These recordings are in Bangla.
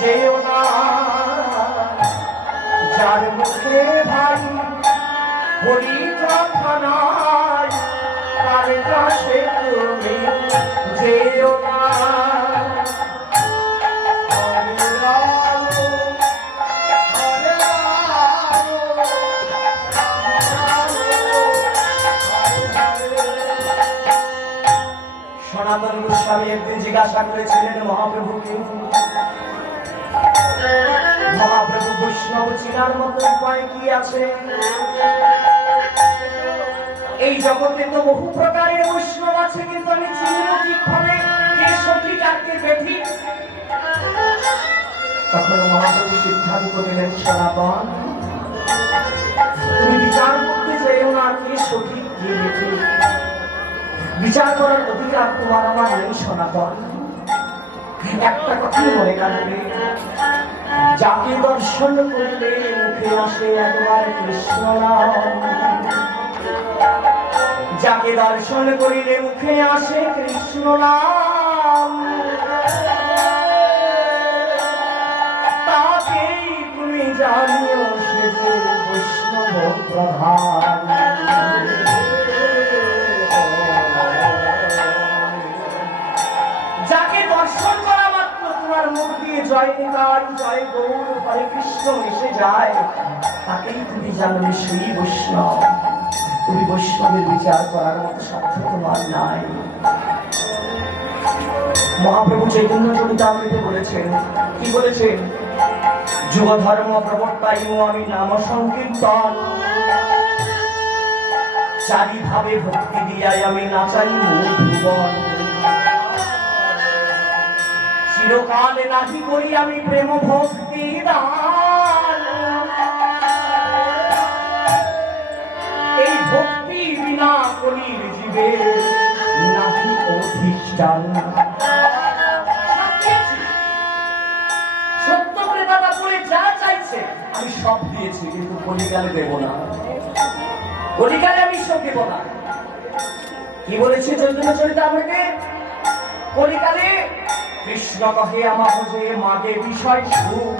যেও না। যার মুখে ভাই হরি কথা নাই তার কাছে যেও না। সনাতন গোস্বামী একদিন জিজ্ঞাসা করেছিলেন মহাপ্রভুকে মহাপ্রভু বৈষ্ণব চিনার মতো উপায় কি আছে? এই জগতে তো বহু প্রকারের বৈষ্ণব আছে, কিন্তু আমি চিনব কে সঠিক আর কে তখন মহাপ্রভু সিদ্ধান্ত নিলেন, সনাতন, তুমি বিচার করতে চাইও না কে সঠিক, কে বিচার করার অধিকার তোমার, আমার নেই, সনাতন। একটা কথাই মনে রাখবে যাকে দর্শন করলে মুখে আসে একবার কৃষ্ণ নাম। যাকে দর্শন করিলে মুখে আসে কৃষ্ণ নাম। তাকেই তুমি জানিও সে বৈষ্ণব প্রধান। যাকে দর্শন করা মাত্র তোমার মুখ দিয়ে জয় নিতাই, জয় গৌর, হরে কৃষ্ণ এসে যায়, তাকেই তুমি জানবে সেই বৈষ্ণব। তুমি বৈষ্ণবের বিচার করার মতো সাধ্য তোমার নাই। মহাপ্রভু চৈতন্য চরিতামৃতে বলেছেন, কি বলেছেন? যুগ ধর্ম প্রবর্তাই আমি নাম সংকীর্তন। চারি ভাবে ভক্তি দিয়াই আমি নাচাই ভুবন। চিরকাল নাহি করি আমি প্রেম ভক্তি দান। ভক্তি বিনা করি জীবে নাহি অধিষ্ঠান? সত্য করে দাদা বলে যা চাইছে, আমি সব দিয়েছি, কিন্তু কলিকালে দেব না। কলিকালে আমি সব দেব না। কি বলেছে চৈতন্য চরিত আমাকে? কলিকালে কৃষ্ণ কহে আমার যে মাগে বিষয় সুখ।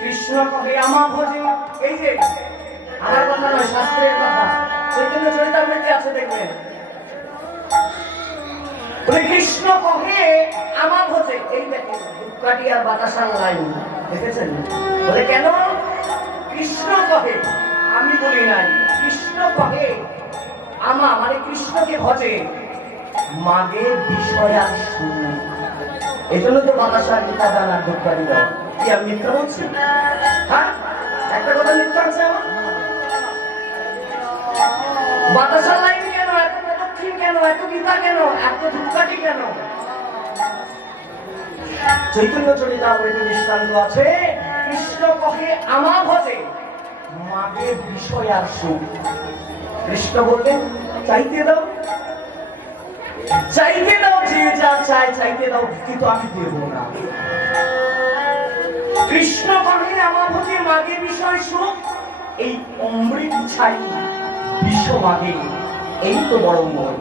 কৃষ্ণ কহে আমা ভজে এই যে আমার কথা নয়, শাস্ত্রের কথা। চৈতন্য চরিতামৃতে আছে দেখবেন। কৃষ্ণ কহে আমা ভজে এই দেখেন ধূপকাঠি আর বাতাসার লাইন দেখেছেন? বলে, কেন? কৃষ্ণ কহে, আমি বলি নাই। কৃষ্ণ কহে, আমা মানে কৃষ্ণকে ভজে মাগে বিষয় আর সুখ এই জন্য তো বাতাসা, গীতা জানার ধূপকাঠি দাও। কি আমি মিথ্যা বলছি? হ্যাঁ? একটা কথা মিথ্যা আছে আমার? বাতাসার লাইন কেন? এত প্রদক্ষিণ কেন? এত গীতা কেন? এত ধূপকাঠি কেন? চৈতন্য দৃষ্টান্ত আছে। কৃষ্ণ কহে, আমা ভজে। মাগে বিষয় আর সুখ। কৃষ্ণ বললেন, চাইতে দাও। চাইতে দাও, যে যা চায়, চাইতে দাও কিন্তু আমি দেব না। কৃষ্ণ কহে আমার ভোজে মাগে বিষয় সুখ, এই অমৃত ছাই বিশ্ব এই তো বড় মন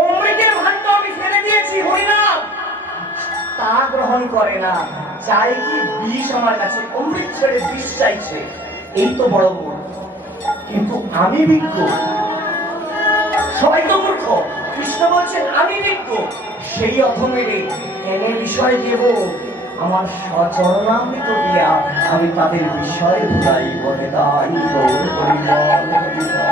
অমৃতের ভাণ্ড আমি ফেলে দিয়েছি, হরিনাম। তা গ্রহণ করে না, চাই কি বিষ আমার কাছে, অমৃত ছেড়ে বিষ চাইছে, এই তো বড় মন কিন্তু আমি বিজ্ঞ। সবাই তো মূর্খ। কৃষ্ণ বলছেন, আমি বিজ্ঞ। সেই অথমেরে এনে বিষয় দেব। আমার সচরণামৃত দিয়া আমি তাদের বিষয় ভুলাই বলে তাই গৌর পরিমল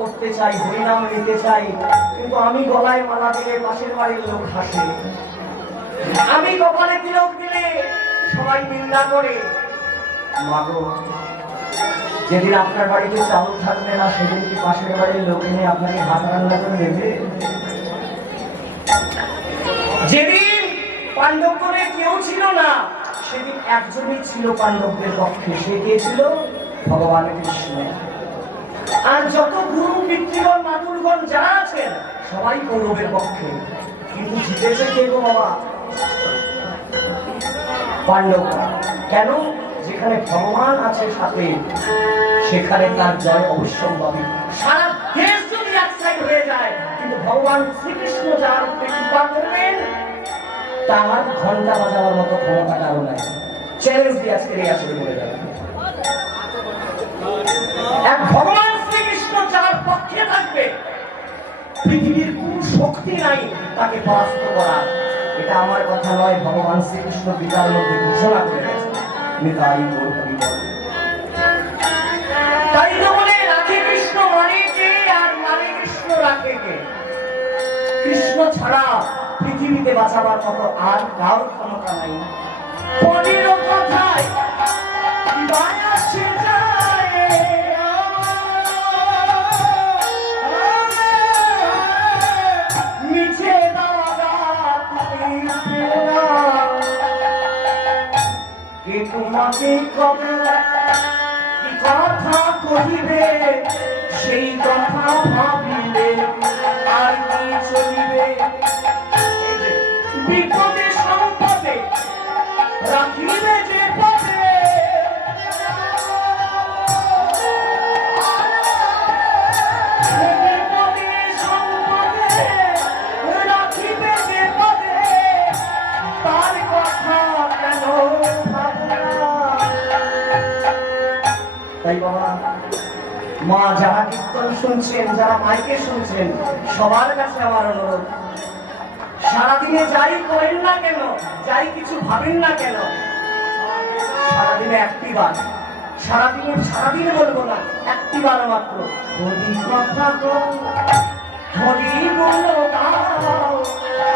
করতে চাই, হরিনাম নিতে চাই, কিন্তু আমি গলায় মালা দিলে পাশের বাড়ির লোক হাসে। আমি কপালে তিলক দিলে সবাই নিন্দা করে। যেদিন আপনার বাড়িতে চাউল থাকবে না, সেদিন কি পাশের বাড়ির লোক এনে আপনাকে ভাত রান্না করে দেবে? যেদিন পাণ্ডব করে কেউ ছিল না, সেদিন একজনই ছিল পাণ্ডবদের পক্ষে। সে কে ছিল? ভগবান কৃষ্ণ। আর যত গুরু পিতৃগণ মাতুরগণ যারা আছেন, সবাই কৌরবের পক্ষে। কিন্তু জিতেছে কে গো বাবা? পাণ্ডব। কেন? যেখানে ভগবান আছে সাথে, সেখানে তার জয় অবশ্যম্ভাবী। সারা দেশ যদি এক সাইড হয়ে যায়, কিন্তু ভগবান শ্রীকৃষ্ণ যার কৃপা করবেন, তার ঘণ্টা বাজাবার মতো ক্ষমতা কারও নাই। চ্যালেঞ্জ দিয়ে আজকের এই আসলে বলে যাবে। এক ভগবান পৃথিবীর কোন শক্তি নাই তাকে পরাস্ত করা। এটা আমার কথা নয়, ভগবান শ্রীকৃষ্ণ গীতার মধ্যে ঘোষণা করে গেছে তাই তো বলে রাধে কৃষ্ণ মানে কে আর মানে কৃষ্ণ রাখে কে? কৃষ্ণ ছাড়া পৃথিবীতে বাঁচাবার মতো আর কারোর ক্ষমতা নাই। পরের কথায় তোমাকে কবে কি কথা কহিবে সেই কথা ভাবিলে আর কি চলিবে? বিপদে তাই মা, যারা কীর্তন শুনছেন, যারা মাইকে শুনছেন, সবার কাছে আমার অনুরোধ। সারাদিনে যাই করেন না কেন? যাই কিছু ভাবেন না কেন? সারাদিনে একটি বার। সারাদিনে সারাদিনে বলব না, একটি বার মাত্র। হরি কথা গো হরি বলো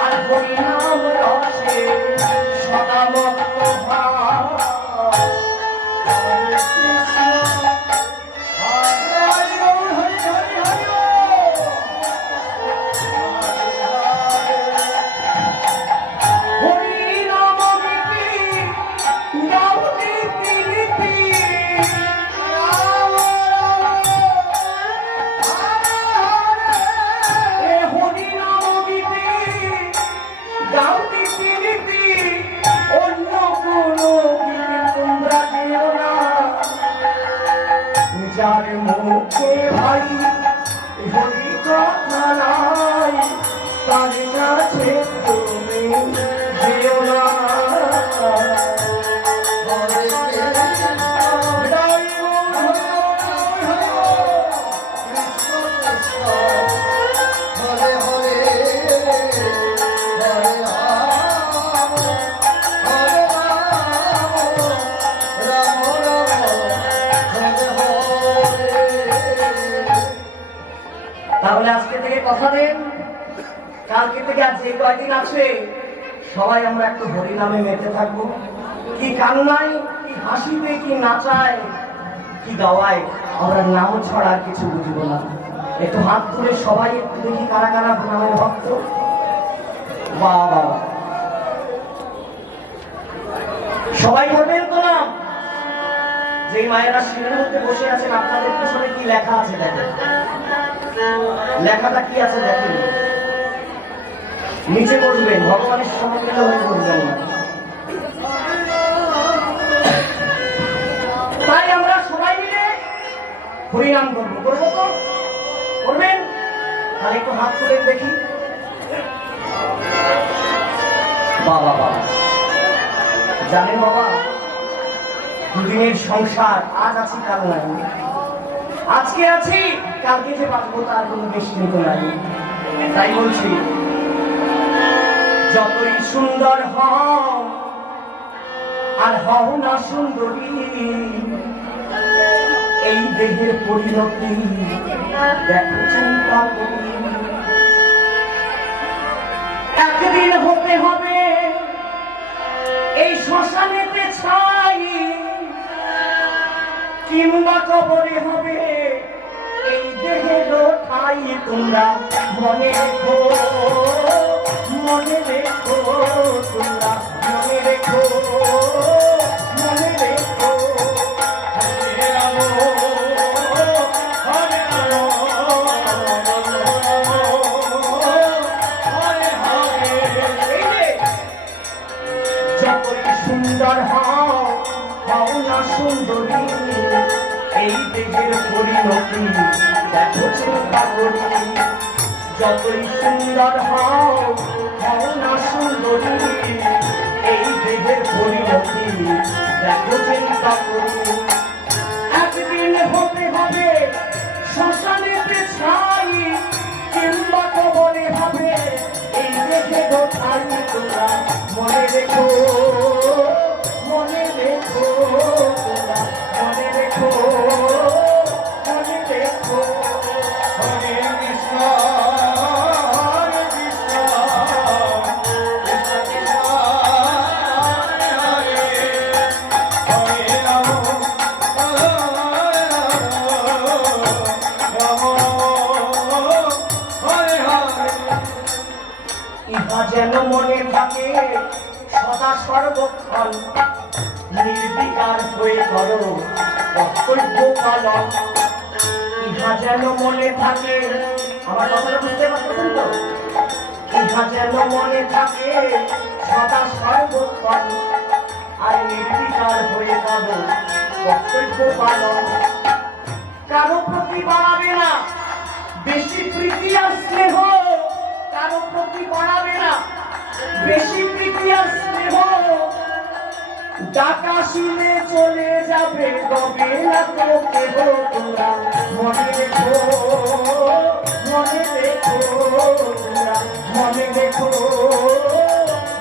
আর হরি নাম রসে সদা মগ্ন মুখে ভাই হরি কথা নাই তার কাছে তুমি কথা কালকে থেকে আর যে কয়দিন আছে, সবাই আমরা একটু হরিনামে মেতে থাকব। কি কান্নায় কি হাসিতে, কি নাচায়, কি গাওয়ায়, আমরা নাম ছড়া কিছু বুঝব না। একটু হাত তুলে সবাই একটু দেখি কারা কারা নামের ভক্ত। বাবা। বাবা সবাই বলবেন তো নাম যেই মায়েরা শিলের মধ্যে বসে আছেন, আপনাদের পেছনে কি লেখা আছে দেখেন। লেখাটা কি আছে দেখেন? নিচে বসবেন ভগবানের সমর্পিত হয়ে বসবেন তাই আমরা সবাই মিলে হরিনাম করব। করব তো? করবেন? আর একটু হাত তুলে দেখি। বাবা বাবা। জানেন বাবা, দুদিনের সংসার আজ আছি কাল নাই। আজকে আছি, কালকে যে বাঁচবো তার কোনো বেশি নিশ্চিত নাই। তাই বলছি, যতই সুন্দর হ আর হও না সুন্দরী, এই দেহের পরিণতি দেখো চিন্তা করি। একদিন হতে হবে, এই শ্মশানেতে ছাড় কিংবা কবরে হবে। এই দেহের ঠাই তোমরা মনে রাখো, মনে রেখো, তোমরা মনে রেখো মনে রেখো। সুন্দর হও হও না সুন্দর করি নকি দেখো চিন্তা করি যতই সুন্দর হও হও না সুন্দরী, এই দেহের পরিণতি দেখো চিন্তা করি একদিন হতে হবে শ্মশানেতে ছাই, কিংবা কবরে হবে, এই দেখে কোথায় তোরা মনে রেখো মনে রেখো তোরা মনে রেখো। যেন মনে থাকে, সদা সর্বক্ষণ নির্বিকার হয়ে পালন। ইহা যেন মনে থাকে, আমার বুঝতে তো? ইহা যেন মনে থাকে, সদা সর্বক্ষণ আর নির্বিকার হয়ে করো কর্তব্য পালন। কারও প্রতি বাড়াবে না, বেশি প্রীতি আর স্নেহ বেশি আর শুনে চলে যাবে তবে না তোকে তোরা। মনে দেখো মনে রেখো মনে দেখো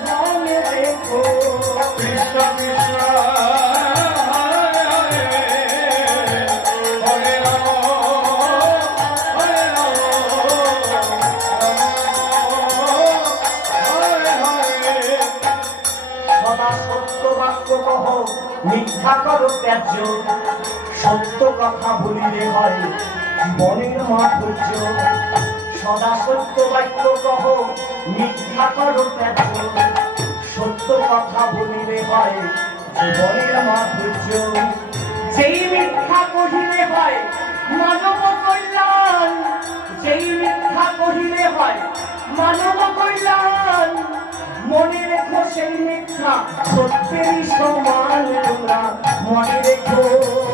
মনে রেখো। কৃষ্ণ। কহ, মিথ্যা করো ত্যাজ্য, সত্য কথা বলিলে হয় জীবনের মাধুর্য। সদা সত্য বাক্য কহ, মিথ্যা করো ত্যাজ্য, সত্য কথা বলিলে হয় জীবনের মাধুর্য। যেই মিথ্যা কহিলে হয় মানব কল্যাণ, যেই মিথ্যা কহিলে হয় মানব কল্যাণ মনে রেখো সেই মিথ্যা সত্যেরই সমান তোমরা। মনে রেখো।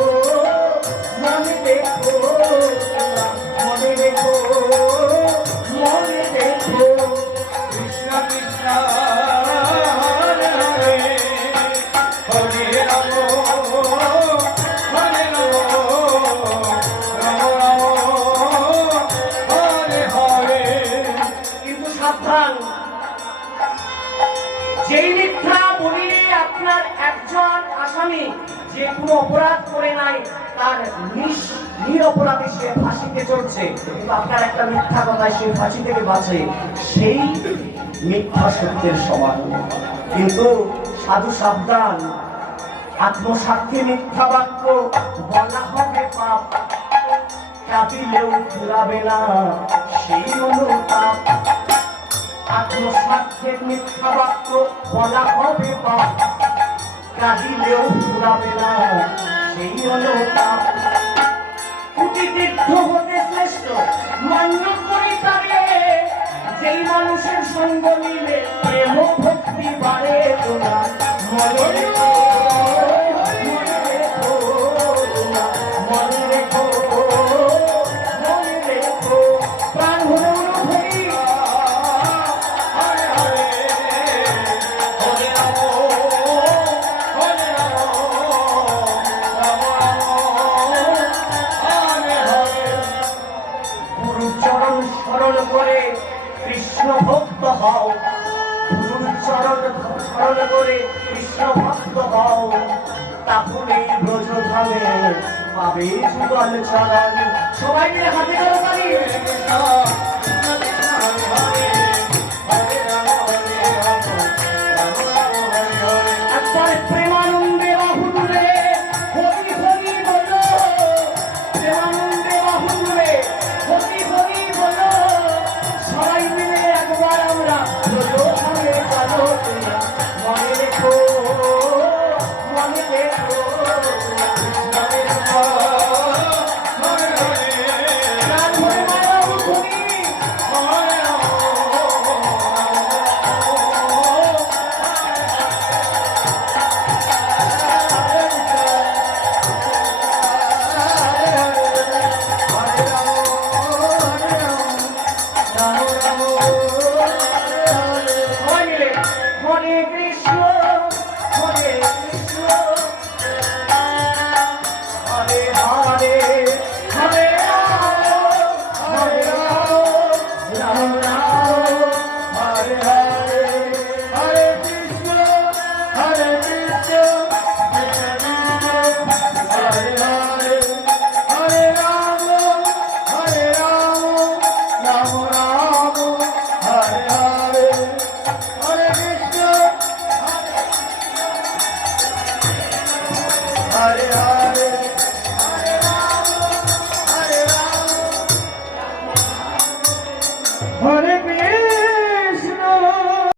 কোনো অপরাধ করে নাই, তার নিরপরাধে সে ফাঁসিতে চলছে কিন্তু আপনার একটা মিথ্যা কথায় সে ফাঁসি থেকে বাঁচে, সেই মিথ্যা সত্যের সমান। কিন্তু সাধু সাবধান, আত্মসাক্ষী মিথ্যা বাক্য বলা হবে পাপ, কাঁদিলেও ফুরাবে না সেই অনুতাপ। আত্মসাক্ষের মিথ্যা বাক্য বলা হবে পাপ কাঁদিলেও ফুরাবে না সেই হলো কুটি তীর্থ হতে শ্রেষ্ঠ, মান্য করি যেই মানুষের সঙ্গ নিলে প্রেম ভক্তি বাড়ে তোমার তুমি ভ্রষ খাবে পাবে সুবল সবাই মিলে হাতে করো পারি